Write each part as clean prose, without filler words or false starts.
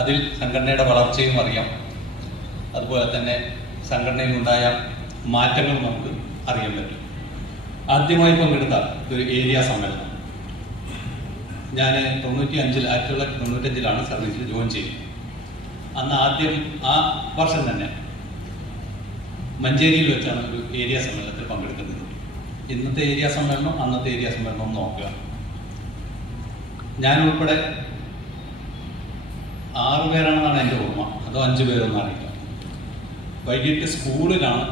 അതിൽ സംഘടനയുടെ വളർച്ചയും അറിയാം. അതുപോലെ തന്നെ സംഘടനയിലുണ്ടായ മാറ്റങ്ങൾ നമുക്ക് അറിയാൻ പറ്റും. ആദ്യമായി പങ്കെടുത്ത ഒരു ഏരിയ സമ്മേളനം ഞാൻ 1995 സർവീസിൽ ജോയിൻ ചെയ്തത്. അന്ന് ആദ്യം ആ വർഷം തന്നെ മഞ്ചേരിയിൽ വെച്ചാണ് ഒരു ഏരിയ സമ്മേളനത്തിൽ പങ്കെടുക്കുന്നത്. ഇന്നത്തെ ഏരിയ സമ്മേളനം അന്നത്തെ ഏരിയ സമ്മേളനം നോക്കുക. ഞാൻ ഉൾപ്പെടെ 6 പേരാണെന്നാണ് എൻ്റെ ഓർമ്മ, അതോ 5 പേരൊന്നും അറിയില്ല. വൈകിട്ട് സ്കൂളിലാണ്,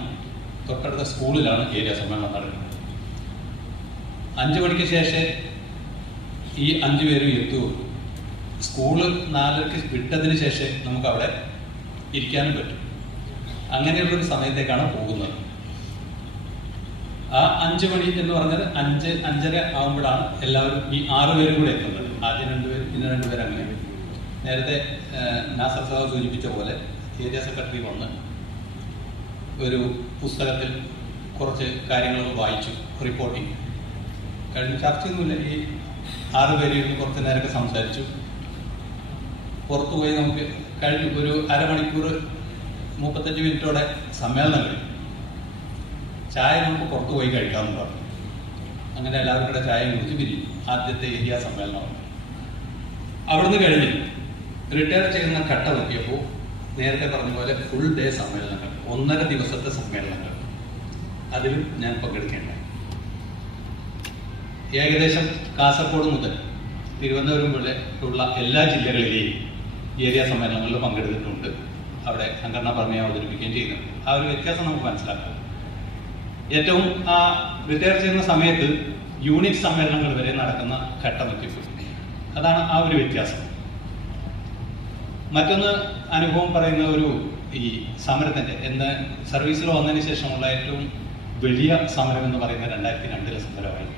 തൊട്ടടുത്ത സ്കൂളിലാണ് ഏരിയ സമ്മേളനം നടക്കുന്നത്. 5 മണിക്ക് ശേഷം ഈ 5 പേരും എത്തുകയുള്ളൂ. സ്കൂള് 4:00 വിട്ടതിന് ശേഷം നമുക്ക് അവിടെ ഇരിക്കാനും പറ്റും. അങ്ങനെയുള്ളൊരു സമയത്തേക്കാണ് പോകുന്നത്. ആ 5 മണി എന്ന് പറഞ്ഞത് 5:30 ആകുമ്പോഴാണ് എല്ലാവരും ഈ 6 പേരും കൂടെ എത്തുന്നത്. ആദ്യം 2 പേര്, പിന്നെ 2 പേര്. അങ്ങനെ നേരത്തെ നാസർ സാഹ് സൂചിപ്പിച്ച പോലെ ഏരിയ സെക്രട്ടറി വന്ന് ഒരു പുസ്തകത്തിൽ കുറച്ച് കാര്യങ്ങൾ വായിച്ചു, റിപ്പോർട്ടിങ് കഴിഞ്ഞ് ചർച്ചയൊന്നുമില്ല. ഈ 6 പേര് കുറച്ച് നേരമൊക്കെ സംസാരിച്ചു. പുറത്തുപോയി നമുക്ക് കഴിഞ്ഞു ഒരു അരമണിക്കൂർ 35 മിനിറ്റോടെ സമ്മേളനം കഴിഞ്ഞു. ചായ നമുക്ക് പുറത്തു പോയി കഴിക്കാമെന്ന് പറഞ്ഞു. അങ്ങനെ എല്ലാവരും കൂടെ ചായയും കുടിച്ച് പിരിയും. ആദ്യത്തെ ഏരിയ സമ്മേളനമാണ്. അവിടുന്ന് കഴിഞ്ഞ് റിട്ടയർ ചെയ്യുന്ന ഘട്ടം എത്തിയപ്പോൾ നേരത്തെ പറഞ്ഞ പോലെ ഫുൾ ഡേ സമ്മേളനങ്ങൾ, 1.5 ദിവസത്തെ സമ്മേളനങ്ങൾ, അതിലും ഞാൻ പങ്കെടുക്കേണ്ടായി. ഏകദേശം കാസർഗോഡ് മുതൽ തിരുവനന്തപുരം വരെ ഉള്ള എല്ലാ ജില്ലകളിലെയും ഏരിയ സമ്മേളനങ്ങളിൽ പങ്കെടുത്തിട്ടുണ്ട്. അവിടെ സംഘടന പറഞ്ഞ് അവതരിപ്പിക്കുകയും ചെയ്യുന്നുണ്ട്. ആ ഒരു വ്യത്യാസം നമുക്ക് മനസ്സിലാക്കാം. ഏറ്റവും ആ റിട്ടയർ ചെയ്യുന്ന സമയത്ത് യൂണിറ്റ് സമ്മേളനങ്ങൾ വരെ നടക്കുന്ന ഘട്ടം എത്തിപ്പോയി. അതാണ് ആ ഒരു വ്യത്യാസം. മറ്റൊന്ന് അനുഭവം പറയുന്ന ഒരു ഈ സമരത്തിൻ്റെ എന്ന് സർവീസിൽ വന്നതിന് ശേഷമുള്ള ഏറ്റവും വലിയ സമരം എന്ന് പറയുന്നത് 2002 സമരമായിരുന്നു.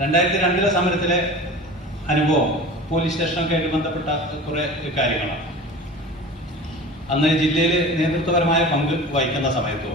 2002 സമരത്തിലെ അനുഭവം പോലീസ് സ്റ്റേഷനൊക്കെ ആയിട്ട് ബന്ധപ്പെട്ട കുറെ കാര്യങ്ങളാണ്. അന്ന് ജില്ലയിൽ നേതൃത്വപരമായ പങ്ക് വഹിക്കുന്ന സമയത്തോ